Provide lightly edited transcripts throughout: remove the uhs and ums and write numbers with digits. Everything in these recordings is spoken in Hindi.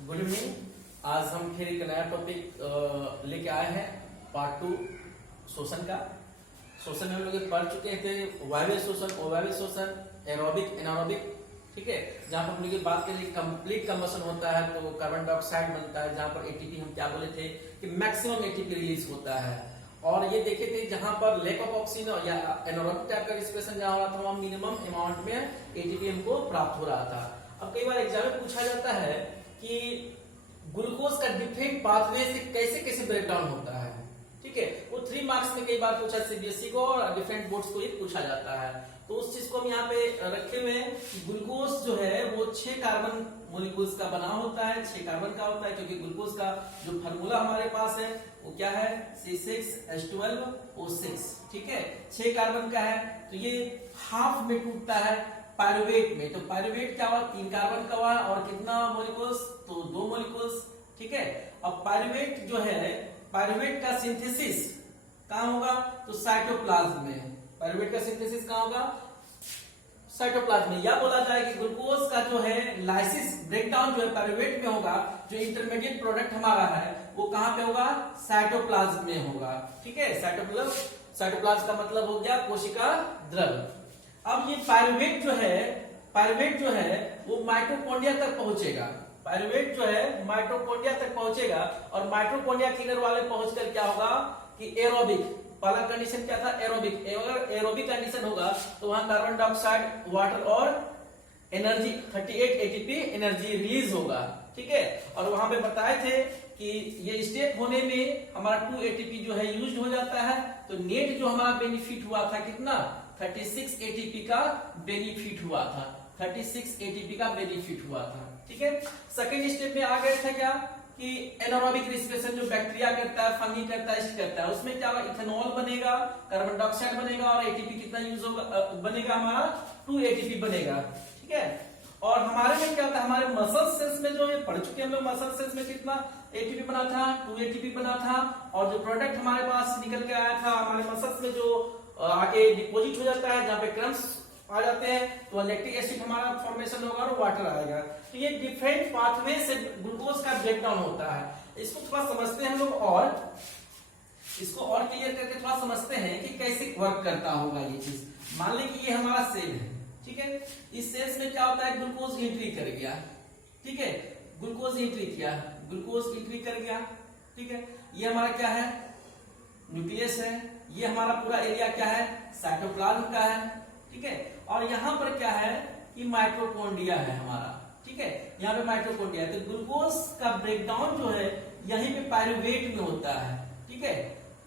Good evening. आज हम फिर एक नया टॉपिक लेके आए हैं, पार्ट 2 श्वसन का। श्वसन में हम लोग पढ़ चुके थे वायवीय श्वसन, अवायवीय श्वसन, एरोबिक, एनारोबिक, ठीक है। जहां पर हम लोग बात करें कंप्लीट कंबशन होता है तो कार्बन डाइऑक्साइड बनता है, जहां पर एटीपी हम क्या बोले थे कि मैक्सिमम एटीपी रिलीज होता है। और ये देखे थे जहां पर लैक ऑफ ऑक्सीजन या एनारोबिक टाइप का रिस्पिरेशन जहां हो रहा था, वहां मिनिमम अमाउंट में एटीपी हमको प्राप्त हो रहा था। अब कई बार एग्जाम में पूछा जाता है कि ग्लूकोज का डिफरेंट पाथवे से कैसे कैसे ब्रेकडाउन होता है, ठीक है। वो 3 मार्क्स में कई बार पूछा सीबीएसई को और डिफरेंट बोर्ड्स को ये पूछा जाता है। तो उस चीज को हम यहाँ पे रखे हुए हैं। ग्लूकोज जो है वो 6 कार्बन मोलिक्यूल्स का बना होता है, 6 कार्बन का होता है, क्योंकि ग्लूकोज का जो फार्मूला हमारे पास है वो क्या है, C6H12O6, ठीक है। 6 कार्बन का है, तो ये हाफ में टूटता है पायरुवेट में। तो पायरुवेट क्या हुआ, 3 कार्बन का हुआ और कितना मोलिक्यूल्स, तो 2 मोलिक्यूल्स, ठीक है। अब पायरुवेट जो है, पायरुवेट का सिंथेसिस कहां होगा, तो साइटोप्लाज्म में। पायरुवेट का सिंथेसिस कहां होगा, साइटोप्लाज्म में। या बोला जाए कि ग्लूकोज का जो है लाइसिस ब्रेकडाउन जो है पायरुवेट में होगा, जो इंटरमीडिएट प्रोडक्ट हमारा है वो कहां पे होगा, साइटोप्लाज्म में होगा, ठीक है। साइटोप्लाज्म का मतलब हो गया कोशिका द्रव। अब ये पायरुवेट जो है वो माइटोकॉन्ड्रिया तक पहुंचेगा। पायरुवेट जो है माइटोकॉन्ड्रिया तक पहुंचेगा और माइटोकॉन्ड्रिया क्लीनर वाले पहुंचकर क्या होगा कि एरोबिक, पहला कंडीशन क्या था, एरोबिक। अगर एरोबिक कंडीशन होगा तो वहां कार्बन डाइऑक्साइड, वाटर और एनर्जी 38 एटीपी एनर्जी रिलीज होगा, ठीक है। और वहां पे बताए थे कि ये स्टेप होने में हमारा 2 एटीपी जो है यूज हो जाता है। तो नेट जो हमारा बेनिफिट हुआ था कितना, 36 एटीपी का बेनिफिट हुआ था, 36 एटीपी का बेनिफिट हुआ था, ठीक है। सेकेंड स्टेप में आ गए थे क्या कि एनारोबिक रिस्पिरेशन जो बैक्टीरिया करता है, फंगी करता है, करता है, उसमें क्या होगा, इथेनॉल बनेगा, कार्बन डाइऑक्साइड बनेगा और एटीपी कितना यूज होगा, बनेगा हमारा 2 एटीपी बनेगा, ठीक है। और हमारे में क्या होता है, हमारे मसल सेल्स में जो ये पढ़ चुके हम लोग, मसल सेल्स में कितना एटीपी बना था, 2 एटीपी बना था। और जो प्रोडक्ट हमारे पास निकल के आया था हमारे मसल्स में, जो आगे डिपोजिट हो जाता है, जहां पे क्रम्स आ जाते हैं, तो लैक्टिक एसिड हमारा फॉर्मेशन होगा और वाटर आएगा। तो ये डिफरेंट पाथवे से ग्लूकोज का ब्रेकडाउन होता है। इसको थोड़ा समझते हैं हम लोग और इसको और क्लियर करके थोड़ा समझते हैं कि कैसे वर्क करता होगा ये चीज। मान लें कि ये हमारा सेल है, ठीक है। इस सेल्स में क्या होता है, ग्लूकोज एंट्री कर गया, ठीक है। ग्लूकोज एंट्री किया, ग्लूकोज एंट्री कर गया, ठीक है। ये हमारा क्या है, न्यूक्लियस है। ये हमारा पूरा एरिया क्या है, साइटोप्लाज्म का है, ठीक है। और यहाँ पर क्या है कि माइटोकॉन्ड्रिया है हमारा, ठीक है। यहाँ पे माइटोकॉन्ड्रिया है। तो ग्लूकोज का ब्रेकडाउन जो है यहीं पे पायरुवेट में होता है, ठीक है।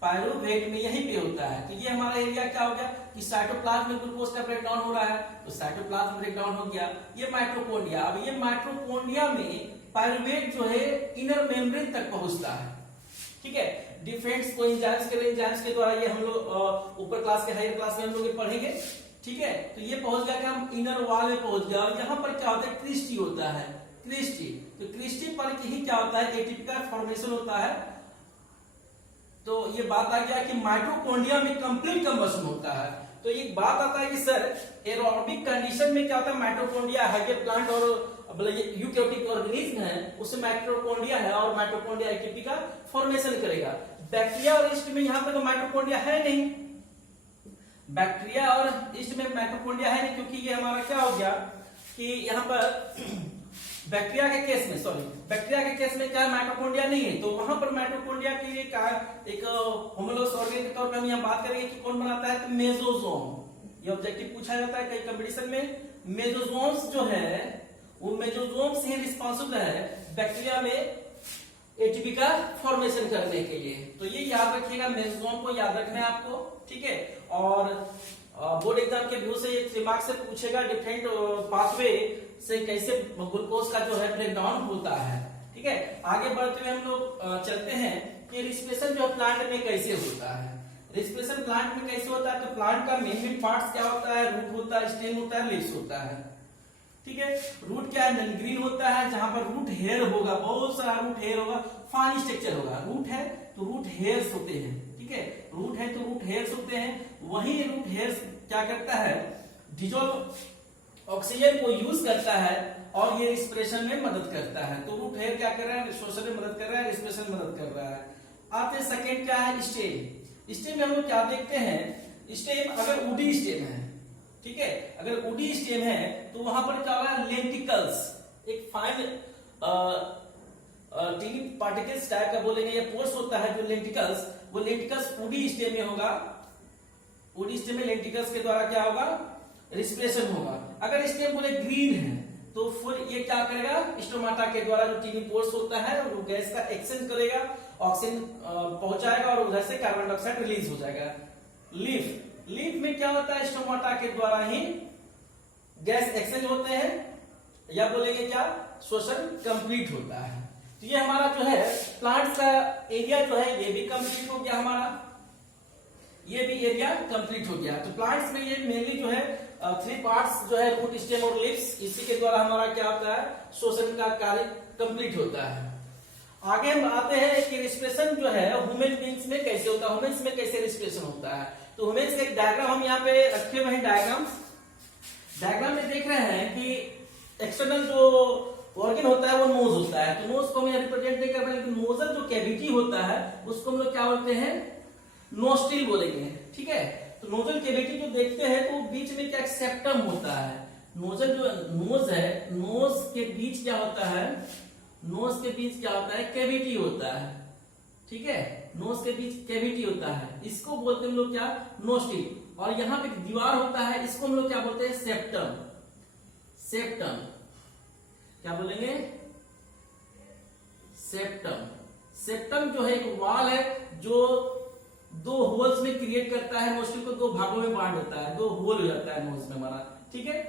पायरुवेट में यहीं पे होता है। तो ये हमारा एरिया क्या हो गया कि साइटोप्लाज्म में ग्लूकोज का ब्रेकडाउन हो रहा है, तो साइटोप्लाज्म ब्रेकडाउन हो गया। ये माइटोकॉन्ड्रिया, अब ये माइटोकॉन्ड्रिया में पायरुवेट जो है इनर मेम्ब्रेन तक पहुंचता है, ठीक है। डिफरेंट एंजाइम्स के द्वारा ये हम लोग ऊपर क्लास के हायर क्लास में हम लोग पढ़ेंगे, ठीक है। तो ये पहुंच गया कि हम इनर वॉल में पहुंच गया। और यहाँ पर क्या होता है, क्रिस्टी होता है, क्रिस्टी। तो क्रिस्टी पर ही क्या होता है, एटीपी का फॉर्मेशन होता है। तो ये बात आ गया कि माइटोकॉन्ड्रिया में कंप्लीट कंबशन होता है। तो एक बात आता है कि सर एरोबिक कंडीशन में क्या होता है, माइटोकॉन्ड्रिया है, ये प्लांट और यूकैरियोटिक ऑर्गेनिज्म है, उसमें माइटोकॉन्ड्रिया है और माइटोकॉन्ड्रिया एटीपी का फॉर्मेशन करेगा। बैक्टीरिया और ईस्ट में यहाँ पे तो माइटोकॉन्ड्रिया है नहीं, बैक्टीरिया और ईस्ट में माइटोकॉन्ड्रिया है नहीं, क्योंकि ये हमारा क्या हो गया कि यहाँ पर बैक्टीरिया के केस में क्या है, माइटोकॉन्ड्रिया नहीं है। तो वहां पर माइटोकॉन्ड्रिया के लिए क्या एक होमोलोगस ऑर्गेन के तौर पे हम यहाँ बात करेंगे कि कौन बनाता है, तो मेसोसोम। ये ऑब्जेक्टिव पूछा जाता है कई कंपटीशन में। मेसोसोम्स जो है वो मेसोसोम्स ही रिस्पॉन्सिबल है बैक्टीरिया में एटीपी का फॉर्मेशन करने के लिए। तो ये याद रखिएगा, मेसोसोम को याद रखना है आपको, ठीक है। और बोर्ड एग्जाम के व्यू से ये 3 मार्क्स से पूछेगा डिफरेंट पाथवे से कैसे ग्लूकोज का जो है ब्रेकडाउन होता है, ठीक है। आगे बढ़ते हुए हम लोग चलते हैं कि रिस्पिरेशन जो प्लांट में कैसे होता है। रिस्पिरेशन प्लांट में कैसे होता है, तो प्लांट का मेन पार्ट्स क्या होता है, रूट होता है, स्टेम होता है, लीव्स होता है, ठीक है। रूट क्या है, नन ग्रीन होता है, जहां पर रूट हेयर होगा, बहुत सारा रूट हेयर होगा, फाइन स्ट्रक्चर होगा। रूट है तो रूट हेयर्स होते हैं, ठीक है। रूट है तो रूट हेयर्स होते हैं। वही रूट हेयर्स क्या करता है, डिजोल्व ऑक्सीजन को यूज करता है और ये रिस्पिरेशन में मदद करता है। तो रूट हेयर क्या कर रहा है, श्वसन में मदद कर रहा है, रिस्पिरेशन में मदद कर रहा है। आते सेकंड क्या है, स्टेम। स्टेम में हम लोग क्या देखते हैं, स्टेम अगर वुडी स्टेम है, ठीक है, अगर वुडी स्टेम है तो वहां पर क्या होगा, लेंटिकल्स, एक फाइन टीनी पार्टिकल्स टाइप का बोलेंगे, ये पोर्स होता है जो लेंटिकल्स, वो लेंटिकल्स वुडी स्टेम में होगा। वुडी स्टेम में लेंटिकल्स के द्वारा क्या होगा, रिस्पिरेशन होगा। अगर स्टेम बोले ग्रीन है तो फिर ये क्या करेगा, स्टोमाटा के द्वारा जो टीनी पोर्स होता है वो गैस का एक्सचेंज करेगा, ऑक्सीजन पहुंचाएगा और उधर से कार्बन डाइऑक्साइड रिलीज हो जाएगा। लीफ में क्या होता है, स्टोमाटा के द्वारा ही गैस एक्सचेंज होते हैं, या बोलेंगे क्या, श्वसन कंप्लीट होता है। तो ये हमारा जो है प्लांट्स का एरिया जो है ये भी कंप्लीट हो गया हमारा, ये भी एरिया कंप्लीट हो गया। तो प्लांट्स में ये मेनली जो है 3 पार्ट्स जो है, रूट, स्टेम और लीव्स, इसी के द्वारा हमारा क्या होता है, श्वसन का कार्य कंप्लीट होता है। आगे हम आते हैं कि रिस्पिरेशन जो है ह्यूमन बीइंग्स में कैसे होता है, ह्यूमंस में कैसे रिस्पिरेशन होता है। तो ह्यूमंस का एक डायग्राम हम यहाँ पे रखे हुए हैं। डायग्राम में देख रहे हैं कि एक्सटर्नल जो ऑर्गन होता है वो नोज होता है, तो नोज को हम रिप्रेजेंट नहीं कर पाएंगे, लेकिन नोजल जो कैविटी होता है उसको हम लोग क्या बोलते हैं, नोस्ट्रिल बोलेंगे, ठीक है। तो नोजल कैविटी जो देखते हैं तो बीच में क्या सेप्टम होता है, नोजल जो नोज है, नोज के बीच क्या होता है, नोज के बीच क्या होता है, कैविटी होता है, ठीक है, नोज के बीच कैविटी होता है, इसको बोलते हैं हम लोग क्या, नोस्ट्रिल। और यहाँ पे दीवार होता है, इसको हम लोग क्या बोलते हैं, सेप्टम। सेप्टम क्या बोलेंगे, सेप्टम। सेप्टम जो है एक वॉल है जो 2 होल्स में क्रिएट करता है, नोस्ट्रिल को 2 भागों में बांट देता है, 2 होल हो जाता है नोज में हमारा, ठीक है।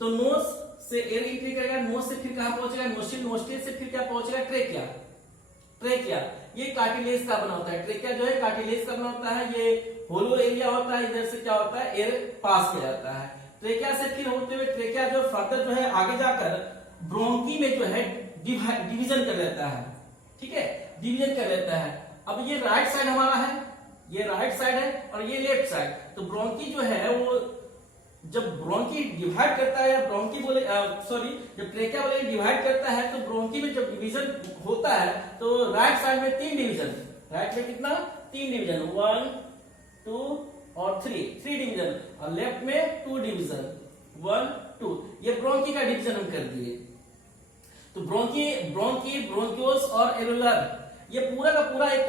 तो नोज से एयर एंट्री करेगा, नोज से फिर कहां पहुंचेगा, नोस्ट्रिल, नोस्ट्रिल से फिर क्या पहुंचेगा, ट्रेकिया। ट्रेकिया ये कार्टिलेज का बना होता है, ट्रेकिया जो है कार्टिलेज का बना होता है, ये होलो एरिया होता है, इधर से क्या होता है, एयर पास किया जाता है। ट्रेकिया से फिर होते हुए ट्रेकिया जो फर्दर जो है आगे जाकर ब्रोंकी में जो है डिवीजन कर लेता है, ठीक है, डिवीजन कर लेता है। अब ये राइट साइड हमारा है, ये राइट साइड है और ये लेफ्ट साइड। तो ब्रोंकी जो है वो जब ब्रोंकी डिवाइड करता है, ब्रोंकी बोले सॉरी जब ट्रेकिया बोले डिवाइड करता है, तो ब्रोंकी में जब डिवीजन होता है तो राइट साइड में 3 डिवीजन, राइट में कितना, 3 डिवीजन, 1 2 और 3 डिवीजन, और लेफ्ट में 2 डिवीजन, 1 2, ये ब्रोंकी का डिवीजन हम कर दिए। तो ब्रोंकियोल्स और एलुलर, ये पूरा का पूरा एक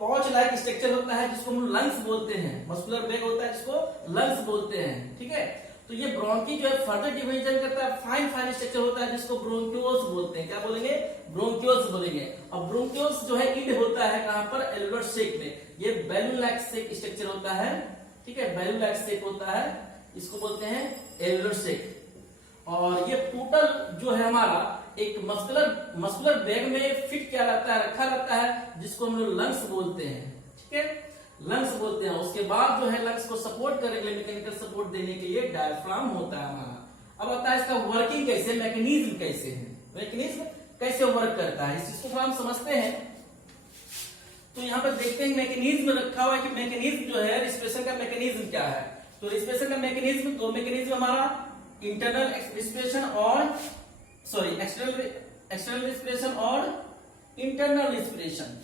पाउच लाइक स्ट्रक्चर होता है जिसको हम लंग्स बोलते हैं, मस्कुलर बैग होता है जिसको लंग्स बोलते हैं, ठीक है। तो ये ब्रोंकी जो है फर्दर डिवीजन करता है, फाइन स्ट्रक्चर होता है जिसको ब्रोंकियोल्स बोलते हैं, क्या बोलेंगे, ब्रोंकियोल्स बोलेंगे। और ब्रोंकियोल्स जो है इंड होता है कहां पर, एलुलर शेप में, ये बैलून लाइक शेप स्ट्रक्चर होता है, ठीक है, बैलून लाइक शेप होता है, इसको बोलते हैं एलुलर शेप। और ये टोटल जो है हमारा एक मस्कुलर बैग में फिट किया रहता है, रखा रहता है, जिसको हम लोग लंग्स बोलते हैं, ठीक है, लंग्स बोलते हैं। उसके बाद जो है लंग्स को सपोर्ट करने के लिए, मैकेनिकल सपोर्ट देने के लिए डायफ्राम होता है हमारा। अब आता है इसका वर्किंग कैसे, मैकेनिज्म कैसे है, मैकेनिज्म कैसे वर्क करता है, इस चीज को हम समझते हैं। तो यहाँ पर देखते हैं मैकेनिज्म रखा हुआ है कि मैकेनिज्म जो है रिस्पिरेशन का मैकेनिज्म क्या है। तो रिस्पिरेशन का मैकेनिज्म, दो मैकेनिज्म हमारा, इंटरनल रिस्पिरेशन और सॉरी एक्सटर्नल रिस्पिरेशन और इंटरनल रिस्पिरेशन,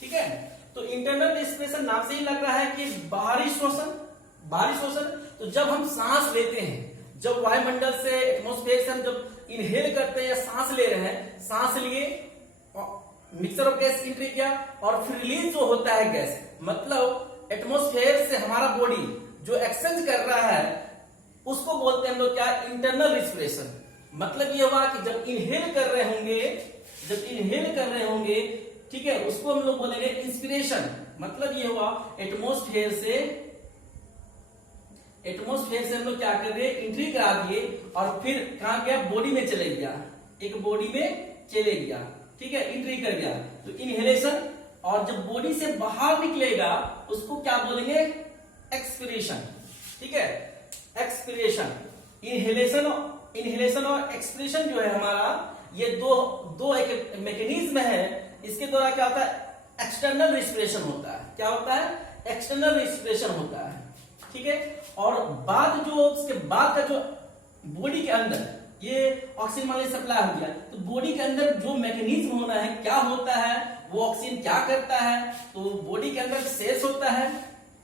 ठीक है। तो इंटरनल रिस्पिरेशन नाम से ही लग रहा है कि बाहरी श्वसन। तो जब हम सांस लेते हैं, जब वायुमंडल से, एटमॉस्फेयर से हम जब इनहेल करते हैं या सांस ले रहे हैं, सांस लिए, मिक्सचर ऑफ गैस एंट्री किया और फिर रिलीज जो होता है गैस, मतलब एटमॉस्फेयर से हमारा बॉडी जो एक्सचेंज कर रहा है उसको बोलते हैं हम लोग क्या, इंटरनल रिस्पिरेशन। मतलब ये हुआ कि जब इनहेल कर रहे होंगे, ठीक है, उसको हम लोग बोलेंगे इंस्पिरेशन। मतलब ये हुआ एटमॉस्फेयर से हम लोग क्या कर रहे हैं, एंट्री करा दिए और फिर कहां गया, बॉडी में चले गया, एक बॉडी में चले गया, ठीक है, एंट्री कर गया, तो इनहेलेशन। और जब बॉडी से बाहर निकलेगा उसको क्या बोलेंगे, एक्सपिरेशन, ठीक है, एक्सपिरेशन। इनहेलेशन और एक्सपिरेशन जो है हमारा, ये दो एक मैकेनिज्म है, इसके द्वारा क्या होता है, एक्सटर्नल रिस्पिरेशन होता है। क्या होता है, एक्सटर्नल रिस्पिरेशन होता है, ठीक है। और उसके बाद का जो बॉडी के अंदर ये ऑक्सीजन मान लीजिए सप्लाई हो गया, तो बॉडी के अंदर जो मैकेनिज्म होना है, क्या होता है, वो ऑक्सीजन क्या करता है, तो बॉडी के अंदर सेल्स होता है,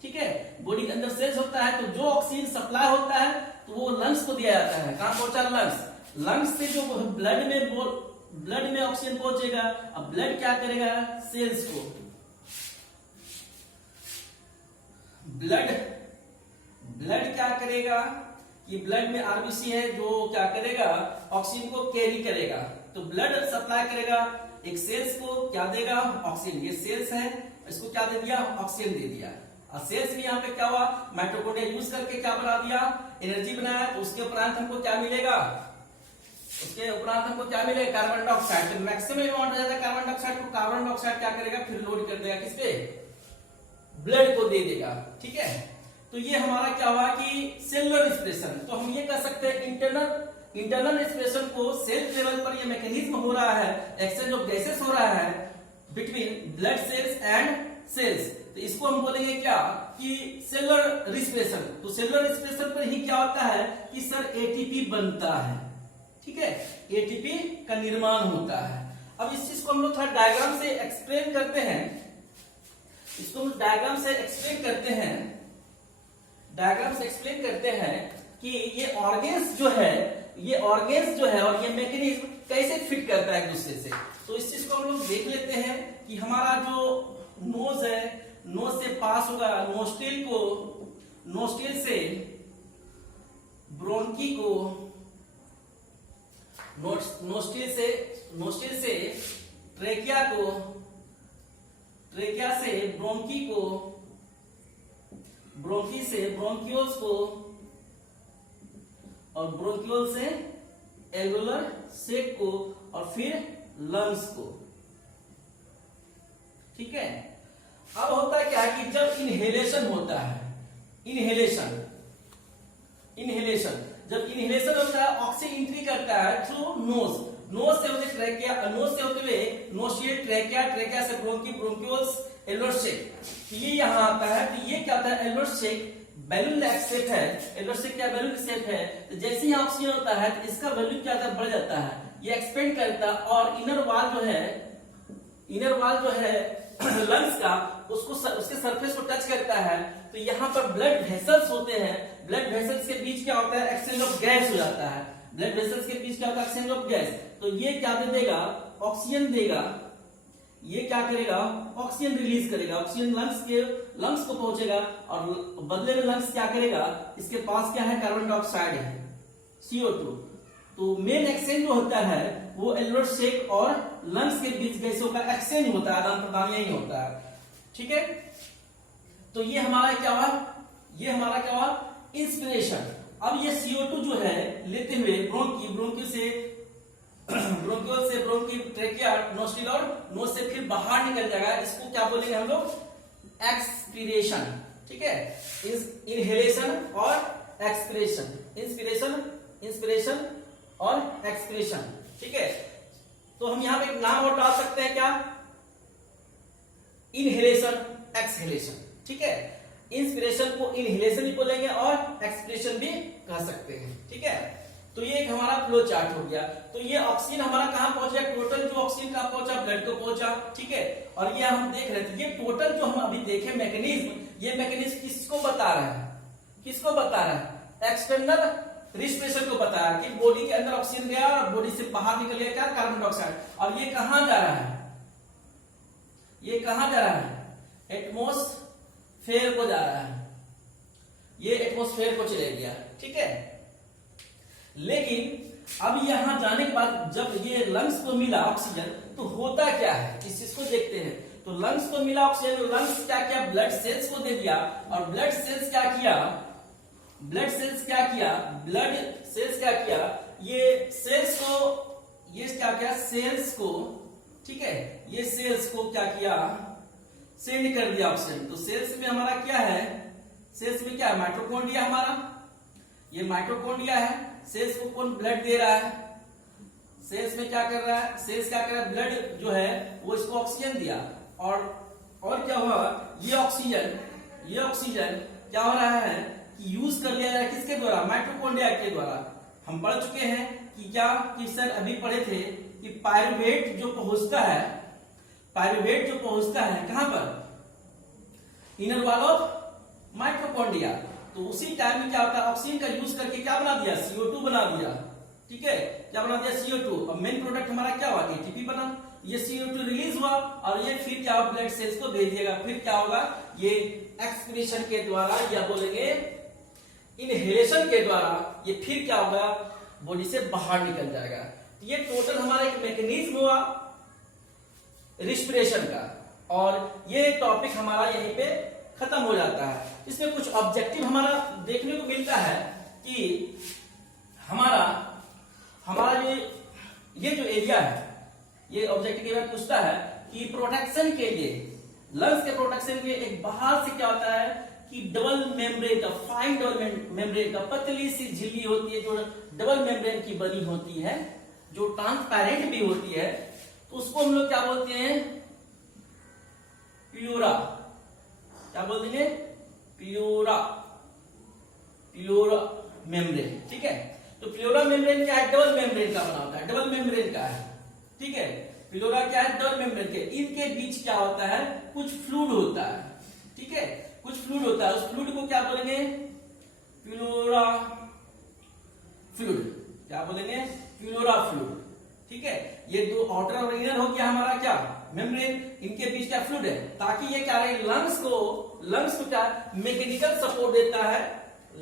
ठीक है, बॉडी के अंदर सेल्स होता है, तो जो ऑक्सीजन सप्लाई होता है तो वो लंग्स को दिया जाता है। कहां पहुंचा, लंग्स, लंग्स से जो ब्लड में ऑक्सीजन पहुंचेगा। अब ब्लड क्या करेगा, सेल्स को, ब्लड क्या करेगा कि ब्लड में आरबीसी है जो क्या करेगा, ऑक्सीजन को कैरी करेगा, तो ब्लड सप्लाई करेगा एक सेल्स को, क्या देगा, ऑक्सीजन। ये सेल्स है, इसको क्या दे दिया, ऑक्सीजन दे दिया। और सेल्स में यहाँ पे क्या हुआ, माइटोकॉन्ड्रिया यूज करके क्या बना दिया, एनर्जी बनाया, तो उसके उपरांत हमको क्या मिलेगा, कार्बन डाइऑक्साइड। तो मैक्सिमम अमाउंट हो जाता है कार्बन डाइऑक्साइड, तो कार्बन डाइऑक्साइड क्या करेगा, फिर लोड कर देगा किस पे, ब्लड को दे देगा, ठीक है। तो ये हमारा क्या हुआ कि सेलुलर रिस्पिरेशन। तो हम ये कह सकते हैं इंटरनल रिस्पिरेशन को सेल लेवल पर ये मैकेनिज्म हो रहा है, एक्सचेंज ऑफ गैसेस हो रहा है between blood cells and cells. तो इसको हम बोलेंगे क्या कि सेलुलर रिस्पिरेशन। तो सेलुलर रिस्पिरेशन पर ही क्या होता है कि सर एटीपी बनता है, ठीक है, एटीपी का निर्माण होता है। अब इस चीज को हम लोग थोड़ा डायग्राम से एक्सप्लेन करते हैं, डायग्राम से एक्सप्लेन करते हैं कि ये ऑर्गेन्स जो है और ये मैकेनिज्म कैसे फिट करता है एक दूसरे से। तो इस चीज को हम लोग देख लेते हैं कि हमारा जो नोज है, नोज से पास होगा नोस्ट्रिल से ब्रोंकी को, नोस्ट्रिल से ट्रेकिया को, ट्रेकिया से ब्रोंकी को, ब्रोंकी से ब्रोंक्यूल्स को, और ब्रोंक्यूल से एल्वुलर सेक को, और फिर लंग्स को, ठीक है। अब होता क्या है कि जब इनहेलेशन होता है, जब इनहेलेशन होता है, ऑक्सीजन एंट्री करता है थ्रू नोज से होते ट्रेकिया, नोज से होते हुए नोस्ट्रिल, ट्रेकिया से ब्रोंकी, ब्रोंक्यूल्स, एल्वुलर सेक, ये यहां आता है। तो ये क्या होता है, एल्वुलर सेक बैलून लाइक शेप है, एल्वुलर सेक क्या बैलून शेप है। तो जैसे ही ऑक्सीजन होता है तो इसका वॉल्यूम क्या होता है, बढ़ जाता है, ये एक्सपेंड करता है, और इनर वाल जो है लंग्स का, उसके सरफेस को टच करता है। तो यहाँ पर ब्लड वेसल्स होते हैं, ब्लड वेसल्स के बीच क्या होता है, एक्सचेंज ऑफ गैस हो जाता है, ब्लड वेसल्स के बीच क्या होता है, एक्सचेंज ऑफ गैस। तो ये क्या दे देगा, ऑक्सीजन देगा, ये क्या करेगा, ऑक्सीजन रिलीज करेगा, ऑक्सीजन लंग्स को पहुंचेगा, और बदले में लंग्स क्या करेगा, इसके पास क्या है, कार्बन डाइऑक्साइड है, CO2। तो मेन एक्सचेंज जो होता है वो एल्वुलर सेक और लंग्स के बीच गैसों का एक्सचेंज होता है, आदान प्रदान यही होता है, ठीक है। तो ये हमारा क्या हुआ, इंस्पिरेशन। अब ये CO2 जो है लेते हुए ब्रोंकी से ब्रोंकी, ट्रेकिया, नोस्ट्रिल और नोज से फिर बाहर निकल जाएगा, इसको क्या बोलेंगे हम लोग, एक्सपीरेशन, ठीक है। इनहेलेशन और एक्सपीरेशन, इंस्पिरेशन और एक्सपीरेशन, ठीक है। तो हम यहां पे एक नाम और डाल सकते हैं, क्या, इनहेलेशन, एक्सहेलेशन, ठीक है। इंस्पिरेशन को इनहेलेशन भी बोलेंगे और एक्सपीरेशन भी कह सकते हैं, ठीक है। तो ये एक हमारा फ्लो चार्ट हो गया। तो ये ऑक्सीजन हमारा कहां पहुंचा, टोटल जो ऑक्सीजन कहां पहुंचा, ब्लड को पहुंचा, ठीक है। और ये हम देख रहे थे, ये टोटल जो हम अभी देखे मैकेनिज्म, ये मैकेनिज्म किसको बता रहा है, एक्सटर्नल रिस्पिरेशन को बता रहा है कि बॉडी के अंदर ऑक्सीजन गया और बॉडी से बाहर निकल गया क्या, कार्बन डाइऑक्साइड। और ये कहां जा रहा है, एटमॉस्फेयर को जा रहा है, ये एटमॉस्फेयर को चले गया, ठीक है। लेकिन अब यहां जाने के बाद जब ये लंग्स को मिला ऑक्सीजन, तो होता क्या है, इस चीज को देखते हैं। तो लंग्स को मिला ऑक्सीजन, लंग्स क्या किया, ब्लड सेल्स को दे दिया, और ब्लड सेल्स क्या किया, ये सेल्स को, ठीक है, ये सेल्स को क्या किया, सेंड कर दिया ऑक्सीजन। तो सेल्स में हमारा क्या है, माइटोकॉन्ड्रिया हमारा, ये माइटोकॉन्ड्रिया है। सेल्स को कौन ब्लड दे रहा है, सेल्स में क्या कर रहा है, ब्लड जो है वो इसको ऑक्सीजन दिया, और क्या हुआ, ये ऑक्सीजन क्या हो रहा है कि यूज कर लिया जाए किसके द्वारा, माइटोकॉन्ड्रिया के द्वारा। हम पढ़ चुके हैं कि क्या कि सर अभी पढ़े थे कि पायरुवेट जो पहुंचता है कहां पर, इनर वॉल ऑफ माइटोकॉन्ड्रिया। तो उसी टाइम में क्या होता है, ऑक्सीजन का यूज करके क्या बना दिया, CO2 बना दिया। ठीक है, क्या बना दिया, CO2। अब मेन प्रोडक्ट हमारा क्या हुआ, ATP बना। ये CO2 रिलीज हुआ और ये फिर क्या ब्लड सेल्स को भेज दिएगा। फिर क्या होगा, ये एक्सक्रीशन के द्वारा या बोलेंगे इनहेलेशन के द्वारा ये फिर क्या होगा, बॉडी से बाहर निकल जाएगा। ये टोटल हमारा एक मैकेनिज्म हुआ रिस्पिरेशन का, और ये टॉपिक हमारा यहीं पे खत्म हो जाता है। इसमें कुछ ऑब्जेक्टिव हमारा देखने को मिलता है कि हमारा ये जो एरिया है, ये ऑब्जेक्टिव के बाद पूछता है कि प्रोटेक्शन के लिए, लंग्स के प्रोटेक्शन के लिए एक बाहर से क्या होता है कि डबल मेम्ब्रेन का, फाइन डबल मेम्ब्रेन का पतली सी झिल्ली होती है जो डबल मेम्ब्रेन की बनी होती है, जो ट्रांसपेरेंट भी होती है। तो उसको हम लोग क्या बोलते हैं, प्लूरा। क्या बोलते हैं, प्लूरा मेम्ब्रेन। ठीक है, तो प्लूरा मेम्ब्रेन क्या है, डबल मेम्ब्रेन का बना होता है, डबल मेम्ब्रेन का है। ठीक है, प्लूरा क्या है, डबल मेम्ब्रेन के। इनके बीच क्या होता है, कुछ फ्लूइड होता है। ठीक है, कुछ फ्लूइड होता है, उस फ्लूइड को क्या बोलेंगे, प्लूरा फ्लूइड। क्या बोलेंगे, प्लूरा फ्लूइड। ठीक है, ये दो आउटर और इनर हो गया हमारा क्या, मेम्ब्रेन। इनके बीच क्या फ्लूइड है, ताकि ये क्या रहे, लंग्स को क्या मैकेनिकल सपोर्ट देता है,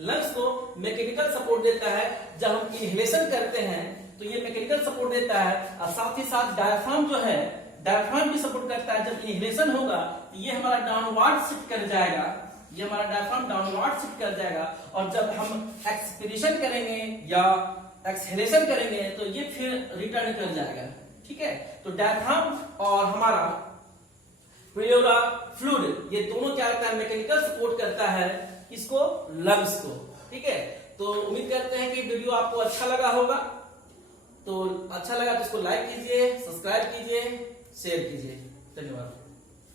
लंग्स को मैकेनिकल सपोर्ट देता है। जब हम इनहेलेशन करते हैं तो ये मैकेनिकल सपोर्ट देता है, और साथ ही साथ डायफ्राम जो है, डायफ्राम भी सपोर्ट करता है। जब इनहेलेशन होगा तो ये हमारा डाउनवर्ड शिफ्ट कर जाएगा, ये हमारा डायफ्राम डाउनवर्ड शिफ्ट कर जाएगा। और जब हम एक्सपीरेशन करेंगे या एक्सहेलेशन करेंगे तो ये फिर रिटर्न कर जाएगा। ठीक है, तो डायफ्राम और हमारा प्लूरा फ्लूइड ये दोनों क्या करता है, मैकेनिकल सपोर्ट करता है इसको, लंग्स को। ठीक है, तो उम्मीद करते हैं कि वीडियो आपको अच्छा लगा होगा। तो अच्छा लगा तो इसको लाइक कीजिए, सब्सक्राइब कीजिए, शेयर कीजिए। धन्यवाद।